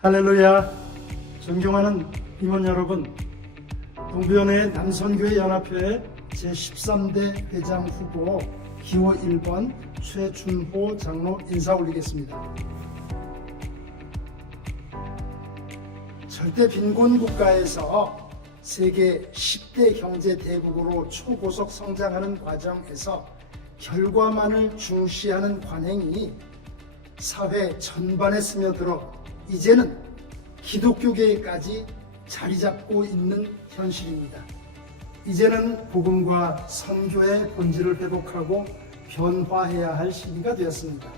할렐루야. 존경하는 임원 여러분, 동부연의 남선교회 연합회 제13대 회장 후보 기호 1번 최준호 장로 인사 올리겠습니다. 절대 빈곤 국가에서 세계 10대 경제 대국으로 초고속 성장하는 과정에서 결과만을 중시하는 관행이 사회 전반에 스며들어 이제는 기독교계까지 자리 잡고 있는 현실입니다. 이제는 복음과 선교의 본질을 회복하고 변화해야 할 시기가 되었습니다.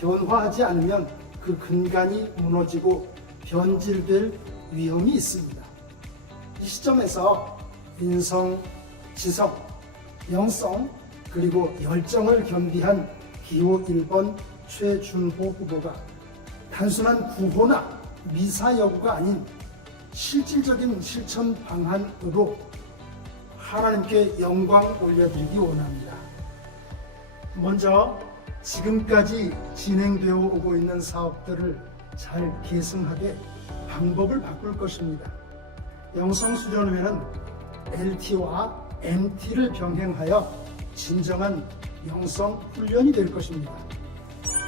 변화하지 않으면 그 근간이 무너지고 변질될 위험이 있습니다. 이 시점에서 인성, 지성, 영성, 그리고 열정을 겸비한 기호 1번 최준호 후보가 단순한 구호나 미사 여구가 아닌 실질적인 실천 방안으로 하나님께 영광 올려드리기 원합니다. 먼저 지금까지 진행되어 오고 있는 사업들을 잘 계승하게 방법을 바꿀 것입니다. 영성수련회는 LT와 MT를 병행하여 진정한 영성 훈련이 될 것입니다.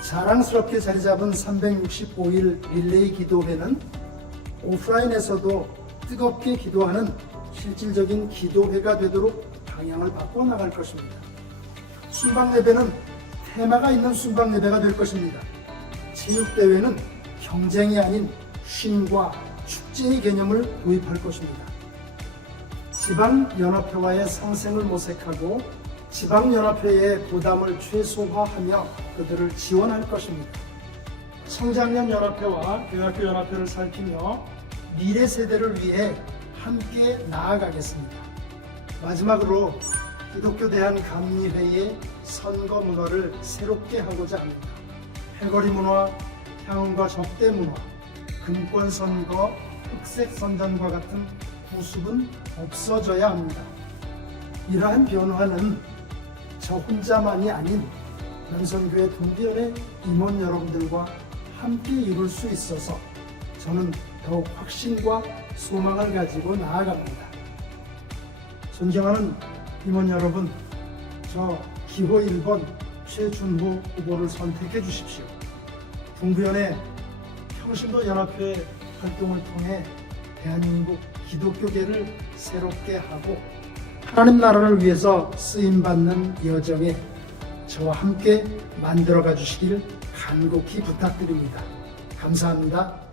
자랑스럽게 자리 잡은 365일 릴레이 기도회는 오프라인에서도 뜨겁게 기도하는 실질적인 기도회가 되도록 방향을 바꿔 나갈 것입니다. 순방 예배는 테마가 있는 순방 예배가 될 것입니다. 체육 대회는 경쟁이 아닌 쉼과 축제의 개념을 도입할 것입니다. 지방 연합회와의 상생을 모색하고 지방 연합회의 부담을 최소화하며 그들을 지원할 것입니다. 청장년 연합회와 교학교 연합회를 살피며 미래 세대를 위해 함께 나아가겠습니다. 마지막으로 기독교 대한 감리회의 선거 문화를 새롭게 하고자 합니다. 패거리 문화, 향응과 적대 문화, 금권 선거, 흑색 선전과 같은 구습은 없어져야 합니다. 이러한 변화는 저 혼자만이 아닌 남선교회 동비연의 임원 여러분들과 함께 이룰 수 있어서 저는 더욱 확신과 소망을 가지고 나아갑니다. 존경하는 임원 여러분, 저 기호 1번 최준호 후보를 선택해 주십시오. 동부연의 평신도 연합회 활동을 통해 대한민국 기독교계를 새롭게 하고 하나님 나라를 위해서 쓰임 받는 여정에 저와 함께 만들어 가 주시길 간곡히 부탁드립니다. 감사합니다.